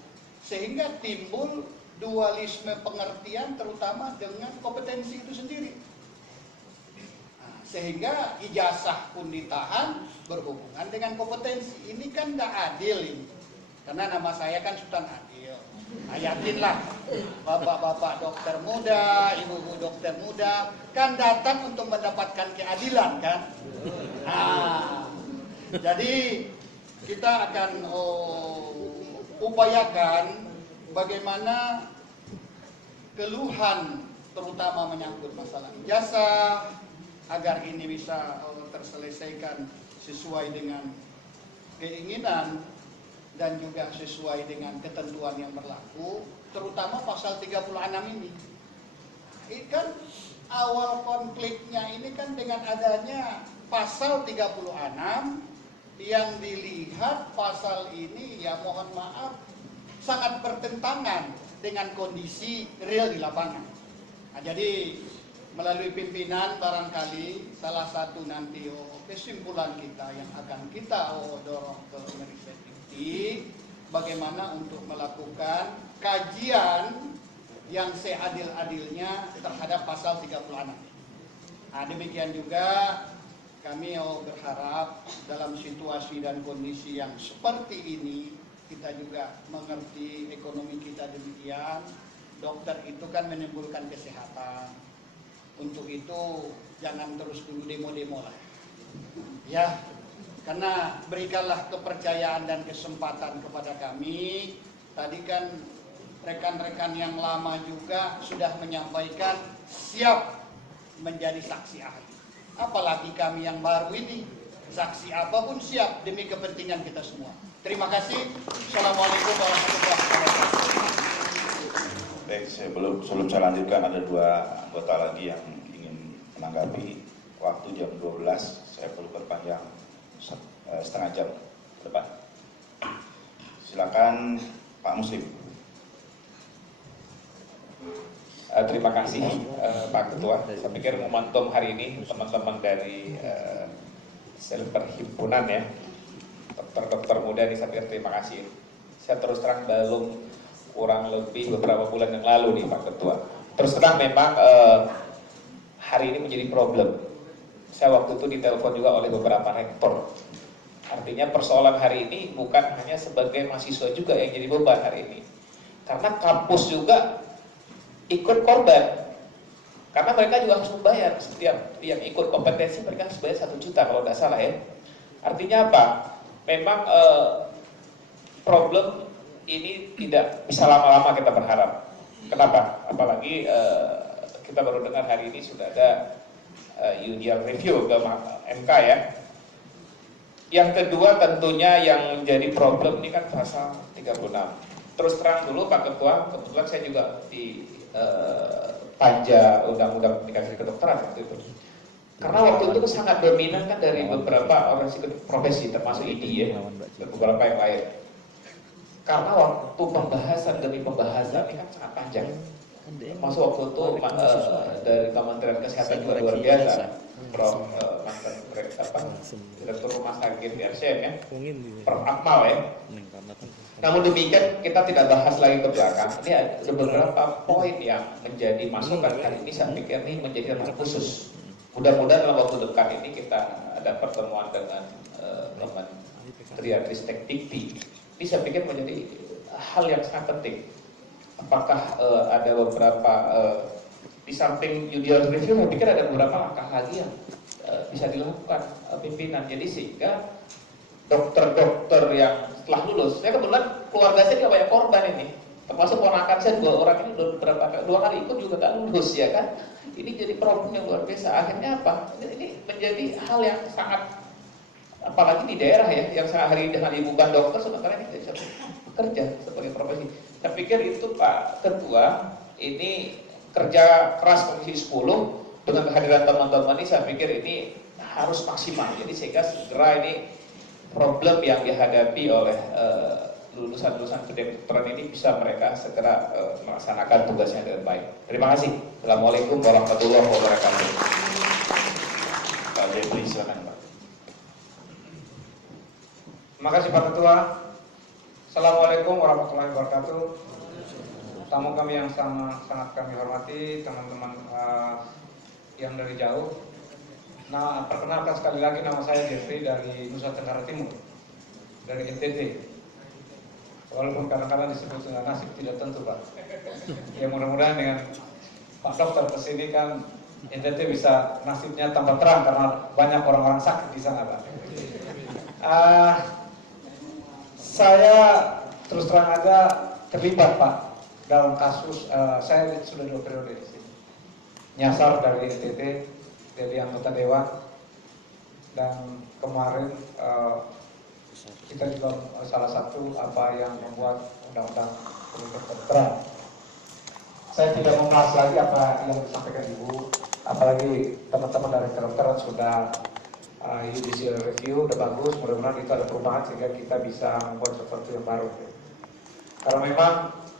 sehingga timbul dualisme pengertian terutama dengan kompetensi itu sendiri. Sehingga ijazah pun ditahan berhubungan dengan kompetensi. Ini kan nggak adil ini. Karena nama saya kan Sultan Adil. Yakinlah bapak-bapak dokter muda, ibu-ibu dokter muda kan datang untuk mendapatkan keadilan kan. Nah, jadi kita akan upayakan bagaimana keluhan terutama menyangkut masalah ijazah agar ini bisa terselesaikan sesuai dengan keinginan dan juga sesuai dengan ketentuan yang berlaku, terutama pasal 36 ini. Ini kan awal konfliknya ini kan dengan adanya pasal 36 yang dilihat pasal ini ya mohon maaf sangat bertentangan dengan kondisi real di lapangan. Nah, jadi melalui pimpinan barangkali salah satu nanti kesimpulan kita yang akan kita dorong ke Mendikbud bagaimana untuk melakukan kajian yang seadil-adilnya terhadap pasal 36. Nah, demikian juga kami berharap dalam situasi dan kondisi yang seperti ini kita juga mengerti ekonomi kita demikian. Dokter itu kan menimbulkan kesehatan. Untuk itu jangan terus dulu demo-demo lah. Ya, karena berikanlah kepercayaan dan kesempatan kepada kami. Tadi kan rekan-rekan yang lama juga sudah menyampaikan siap menjadi saksi ahli. Apalagi kami yang baru ini, saksi apapun siap demi kepentingan kita semua. Terima kasih. Assalamualaikum warahmatullahi wabarakatuh. Baik, sebelum saya lanjutkan ada dua anggota lagi yang ingin menanggapi. Waktu jam 12, saya perlu perpanjang setengah jam ke depan. Silakan Pak Muslim. Terima kasih Pak Ketua. Saya pikir momentum hari ini teman-teman dari sel perhimpunan ya, dokter-dokter muda ini saya pikir terima kasih. Saya terus terang belum kurang lebih beberapa bulan yang lalu nih Pak Ketua. Terus terang memang hari ini menjadi problem. Saya waktu itu ditelepon juga oleh beberapa rektor. Artinya persoalan hari ini bukan hanya sebagai mahasiswa juga yang jadi beban hari ini. Karena kampus juga ikut korban. Karena mereka juga harus membayar. Setiap yang ikut kompetensi mereka harus bayar 1 juta kalau tidak salah ya. Artinya apa? Memang problem ini tidak bisa lama-lama kita berharap. Kenapa? Apalagi kita baru dengar hari ini sudah ada judicial review ke MK ya. Yang kedua tentunya yang menjadi problem ini kan pasal 36. Terus terang dulu Pak Ketua, kebetulan saya juga di panja undang-undang komunikasi kedokteran waktu itu. Karena waktu itu sangat dominan kan dari beberapa organisasi profesi termasuk IDI ya, dan beberapa yang lain. Karena waktu pembahasan demi pembahasan ini kan sangat panjang. Masuk waktu itu dari Kementerian Kesehatan juga luar biasa, Prof. Direktur Rumah Sakit RCM ya, Prof. Akmal ya. Namun demikian kita tidak bahas lagi ke belakang. Ini ada beberapa poin yang menjadi masukan kali ini saya pikir ini menjadi ranah khusus. Mudah-mudahan dalam waktu dekat ini kita ada pertemuan dengan Kementerian Ristek Dikti. Ini saya pikir menjadi hal yang sangat penting. Apakah ada beberapa di samping judicial review, saya pikir ada beberapa langkah lagi yang bisa dilakukan pimpinan. Jadi sehingga dokter-dokter yang setelah lulus, saya kebetulan keluarga saya juga banyak korban ini, termasuk ponakan saya 2 orang ini dua kali ikut juga gak lulus ya kan. Ini jadi problem yang luar biasa. Akhirnya apa? Ini menjadi hal yang sangat, apalagi di daerah ya, yang hari ini bukan dokter, sementara ini tidak bisa bekerja sebagai profesi. Saya pikir itu Pak Ketua, ini kerja keras Komisi 10 dengan kehadiran teman-teman ini, saya pikir ini harus maksimal. Jadi sehingga segera ini problem yang dihadapi oleh lulusan-lulusan kedokteran ini bisa mereka segera melaksanakan tugasnya dengan baik. Terima kasih. Assalamualaikum warahmatullahi wabarakatuh. Pak Jeffrey, silakan Pak. Terima kasih Pak Ketua. Assalamualaikum warahmatullahi wabarakatuh. Tamu kami yang sangat kami hormati, teman-teman yang dari jauh. Nah, perkenalkan sekali lagi, nama saya Jeffrey dari Nusa Tenggara Timur, dari NTT. Walaupun kadang-kadang disebut dengan nasib tidak tentu Pak. Ya mudah-mudahan dengan Pak Dokter kesini kan NTT bisa nasibnya tambah terang karena banyak orang-orang sakit di sana Pak. Saya terus terang aja terlibat Pak dalam kasus saya sudah 2 periode di sini. Nyasar dari NTT jadi anggota dewan, dan kemarin kita juga salah satu apa yang membuat undang-undang perlindungan kedokteran. Saya tidak membahas lagi apa yang disampaikan Ibu, apalagi teman-teman dari kedokteran sudah judicial review, udah bagus, mudah-mudahan itu ada perubahan sehingga kita bisa membuat sesuatu yang baru. Karena memang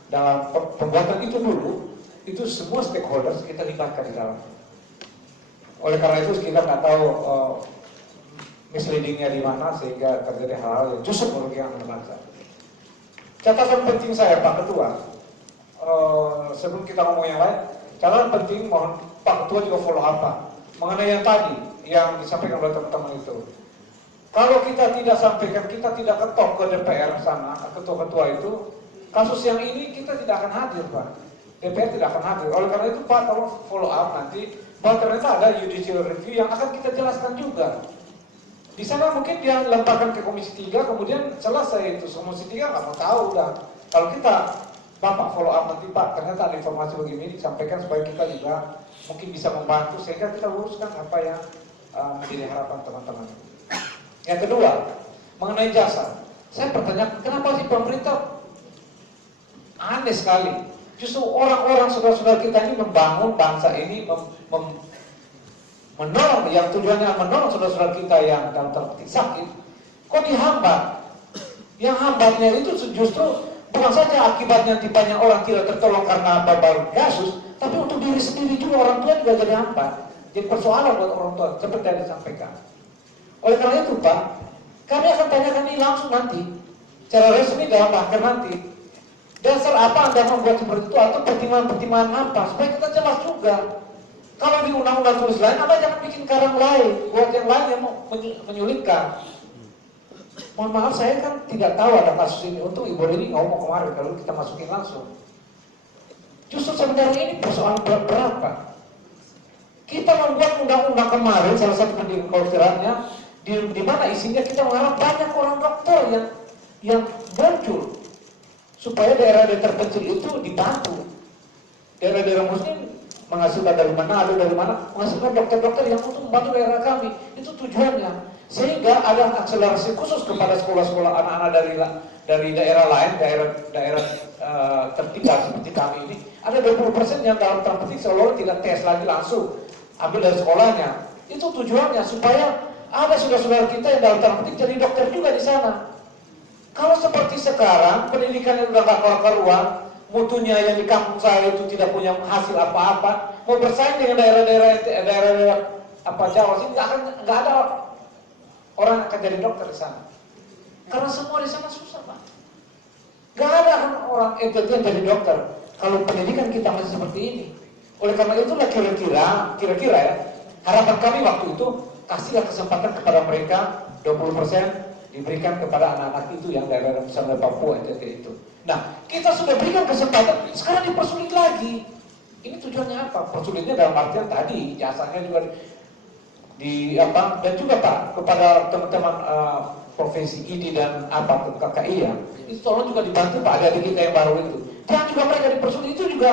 dalam pembuatan itu dulu, itu semua stakeholders kita libatkan di dalam. Oleh karena itu kita nggak tahu misleadingnya di mana sehingga terjadi hal-hal yang justru merugikan bangsa. Catatan penting saya Pak Ketua, sebelum kita ngomong yang lain, catatan penting mohon Pak Ketua juga follow up mengenai yang tadi yang disampaikan oleh teman-teman itu. Kalau kita tidak sampaikan, kita tidak ketok ke DPR sana, ketua-ketua itu, kasus yang ini kita tidak akan hadir Pak. DPR tidak akan hadir. Oleh karena itu Pak, tolong follow up nanti bahwa ternyata ada judicial review yang akan kita jelaskan juga. Di sana mungkin dia lemparkan ke Komisi 3, kemudian selesai itu. Komisi 3 nggak mau tahu udah. Kalau kita, Bapak follow up nanti Pak, ternyata ada informasi begini disampaikan supaya kita juga mungkin bisa membantu sehingga kita luruskan apa yang menjadi harapan teman-teman. Yang kedua, mengenai jasa. Saya bertanya, kenapa sih pemerintah aneh sekali? Justru orang-orang saudara-saudara kita ini membangun bangsa ini, menolong, yang tujuannya menolong saudara-saudara kita yang dalam tanda petik sakit, kok dihambat? Yang hambatnya itu justru bukan saja akibatnya banyak orang tidak tertolong karena baru kasus, tapi untuk diri sendiri juga orang tua juga jadi hambat. Jadi persoalan buat orang tua seperti yang disampaikan. Oleh karena itu Pak, kami akan tanyakan ini langsung nanti, secara resmi dalam akhir nanti. Dasar apa Anda membuat seperti itu atau pertimbangan-pertimbangan apa? Supaya kita jelas juga. Kalau di undang-undang tulis lain, Anda jangan bikin karang lain, buat yang lain yang mau menyulitkan. Mohon maaf, saya kan tidak tahu ada kasus ini. Untuk Ibu Rini ngomong kemarin, kalau kita masukin langsung. Justru sebenarnya ini persoalan berat Pak. Kita membuat undang-undang kemarin, salah satu pendidikan kedokterannya, di mana isinya kita mengharap banyak orang dokter yang muncul supaya daerah-daerah terpencil itu dibantu. Daerah-daerah muslim menghasilkan dari mana, ada dari mana, menghasilkan dokter-dokter yang untuk membantu daerah kami. Itu tujuannya. Sehingga ada akselerasi khusus kepada sekolah-sekolah anak-anak dari daerah lain, daerah tertinggal seperti kami ini. Ada 20% yang dalam tanda petik seolah-olah tidak tes lagi langsung, ambil dari sekolahnya. Itu tujuannya supaya ada saudara-saudara kita yang dalam tanda petik jadi dokter juga di sana. Kalau seperti sekarang, pendidikannya udah gak karuan, mutunya yang di kampung saya itu tidak punya hasil apa-apa, mau bersaing dengan daerah-daerah Jawa sini, nggak ada orang yang akan jadi dokter di sana. Karena semua di sana susah Pak. Nggak ada kan orang NTT yang jadi dokter kalau pendidikan kita masih seperti ini. Oleh karena itulah kira-kira ya, harapan kami waktu itu kasihlah kesempatan kepada mereka 20% diberikan kepada anak-anak itu yang daerah misalnya Papua NTT itu. Nah, kita sudah berikan kesempatan, sekarang dipersulit lagi. Ini tujuannya apa? Persulitnya dalam artian tadi jasanya juga dan juga Pak kepada teman-teman profesi ID dan KKI ya, itu tolong juga dibantu Pak adik-adik kita yang baru itu. Jangan juga mereka dipersulit, itu juga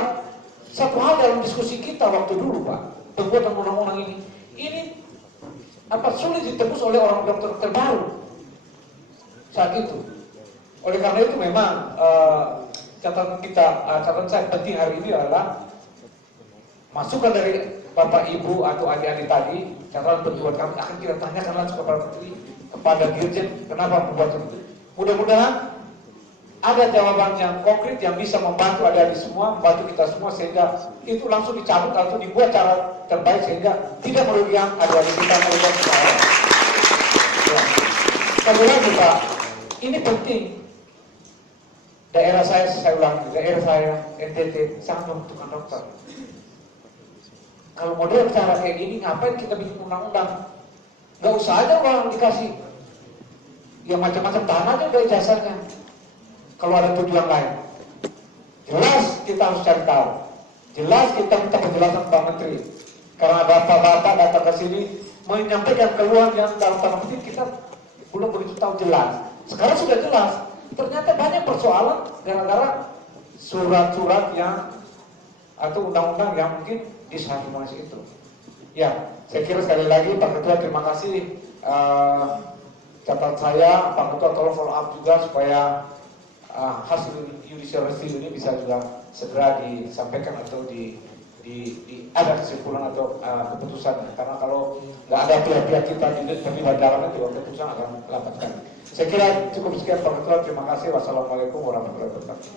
satu hal dalam diskusi kita waktu dulu Pak, pembuatan undang-undang ini sulit ditembus oleh orang dokter terbaru saat itu. Oleh karena itu memang catatan saya penting hari ini adalah masukan dari Bapak Ibu atau adik-adik tadi, catatan penting kami akan kita tanyakan langsung kepada Dirjen kenapa membuat itu. Mudah-mudahan ada jawaban yang konkret yang bisa membantu adik-adik semua, membantu kita semua sehingga itu langsung dicabut atau dibuat cara terbaik sehingga tidak merugikan adik-adik kita, merugikan semua. Ya. Sekali lagi Pak, ini penting. Daerah saya ulangi, daerah saya NTT sangat membutuhkan dokter. Kalau model cara kayak gini, ngapain kita bikin undang-undang? Gak usah aja orang dikasih yang macam-macam, tahan aja dari jasanya. Kalau ada tujuan lain, jelas kita harus cari tahu. Jelas kita minta penjelasan Pak Menteri. Karena bapak-bapak datang ke sini menyampaikan keluhan yang dalam tanda petik kita belum begitu tahu jelas. Sekarang sudah jelas. Ternyata banyak persoalan gara-gara surat-surat yang atau undang-undang yang mungkin disharmonisasi itu. Ya, saya kira sekali lagi Pak Ketua terima kasih. Catat saya, Pak Ketua tolong follow up juga supaya hasil judicial review ini bisa juga segera disampaikan atau ada kesimpulan atau keputusan. Karena kalau nggak ada pihak-pihak kita terlibat dalamnya juga keputusan akan lambat sekali. Saya kira cukup sekian Pak Ketua. Terima kasih. Wassalamualaikum warahmatullahi wabarakatuh.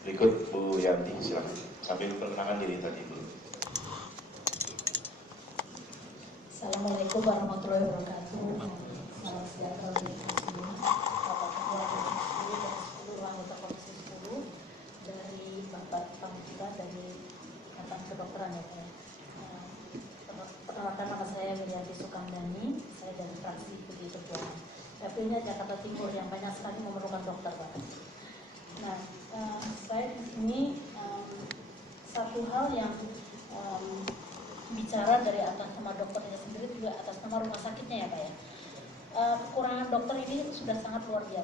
Berikut Bu Yanti, silakan. Sambil perkenalkan diri tadi Bu. Assalamualaikum warahmatullahi wabarakatuh. Salam sejahtera bagi kita semua. Bapak Ketua Komisi 10 dan seluruh anggota Komisi 10 dari Bapak Pamungkas dari Ikatan Kedokteran ya Pak. Perkenalkan nama saya Wilianti Sukandani, saya dari fraksi PDI Perjuangan. Dapilnya Jakarta Timur yang banyak sekali memerlukan dokter Pak. Nah, saya di sini satu hal yang bicara dari atas nama dokternya sendiri juga atas nama rumah sakitnya ya Pak ya. Kekurangan dokter ini sudah sangat luar biasa.